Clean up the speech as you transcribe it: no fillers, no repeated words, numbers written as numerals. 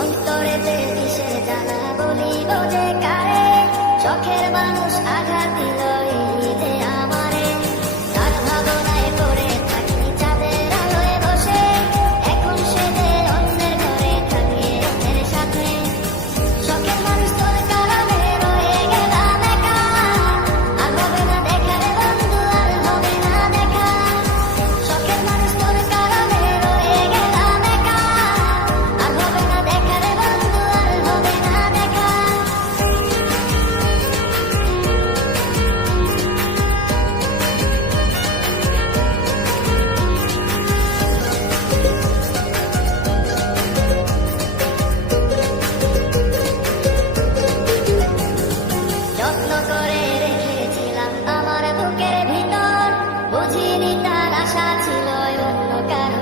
অন্তরেতে কিসের জ্বালা বলিব যে কারে, চোখের মানুষ আঘাত দিল এই ঈদে আমারে। তার ভাবনায় পড়ে থাকি চাঁদের আলোয় বসে, এখন সে যে অন্যের ঘরে থাকে অন্যের সাথে। শখের মানুষ তোর কারণে রয়ে গেলাম একা, আর হবে না দেখা রে বন্ধু, আর হবে না দেখা। শখের মানুষ তোর কারণে রয়ে গেলাম একা, আর হবে না দেখা রে বন্ধু, আর হবে না দেখা। যত্ন করে রেখেছিলাম আমার বুকের ভিতর, বুঝিনি তার আশা ছিল অন্য কারো